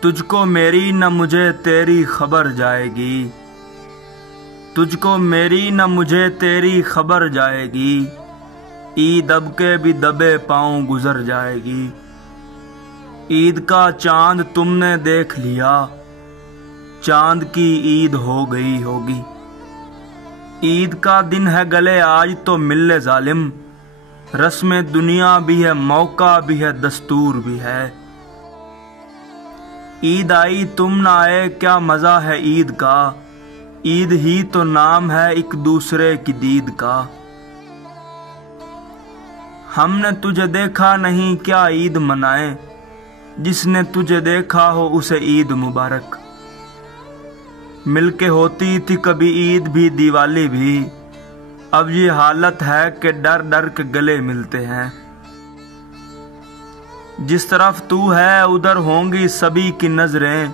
تجھ کو میری نہ مجھے تیری خبر جائے گی، تجھ کو میری نہ مجھے تیری خبر جائے گی، عید اب کے بھی دبے پاؤں گزر جائے گی۔ عید کا چاند تم نے دیکھ لیا، چاند کی عید ہو گئی ہوگی۔ عید کا دن ہے گلے آج تو مل لے ظالم، رسم دنیا بھی ہے، موقع بھی ہے، دستور بھی ہے۔ عید آئی تم نہ آئے کیا مزہ ہے عید کا، عید ہی تو نام ہے ایک دوسرے کی دید کا۔ ہم نے تجھے دیکھا نہیں کیا عید منائے، جس نے تجھے دیکھا ہو اسے عید مبارک۔ مل کے ہوتی تھی کبھی عید بھی دیوالی بھی، اب یہ حالت ہے کہ ڈر ڈر کے گلے ملتے ہیں۔ جس طرف تو ہے ادھر ہوں گی سبھی کی نظریں،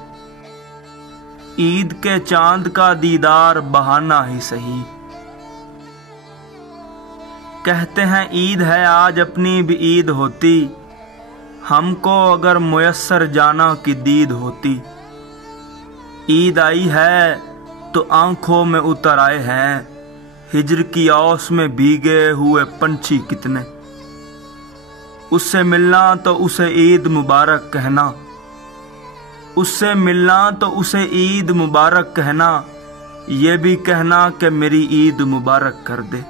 عید کے چاند کا دیدار بہانہ ہی سہی۔ کہتے ہیں عید ہے آج اپنی بھی عید ہوتی، ہم کو اگر میسر جانا کی دید ہوتی۔ عید آئی ہے تو آنکھوں میں اتر آئے ہیں، ہجر کی اوس میں بھیگے ہوئے پنچھی کتنے۔ اس سے ملنا تو اسے عید مبارک کہنا، اس سے ملنا تو اسے عید مبارک کہنا، یہ بھی کہنا کہ میری عید مبارک کر دے۔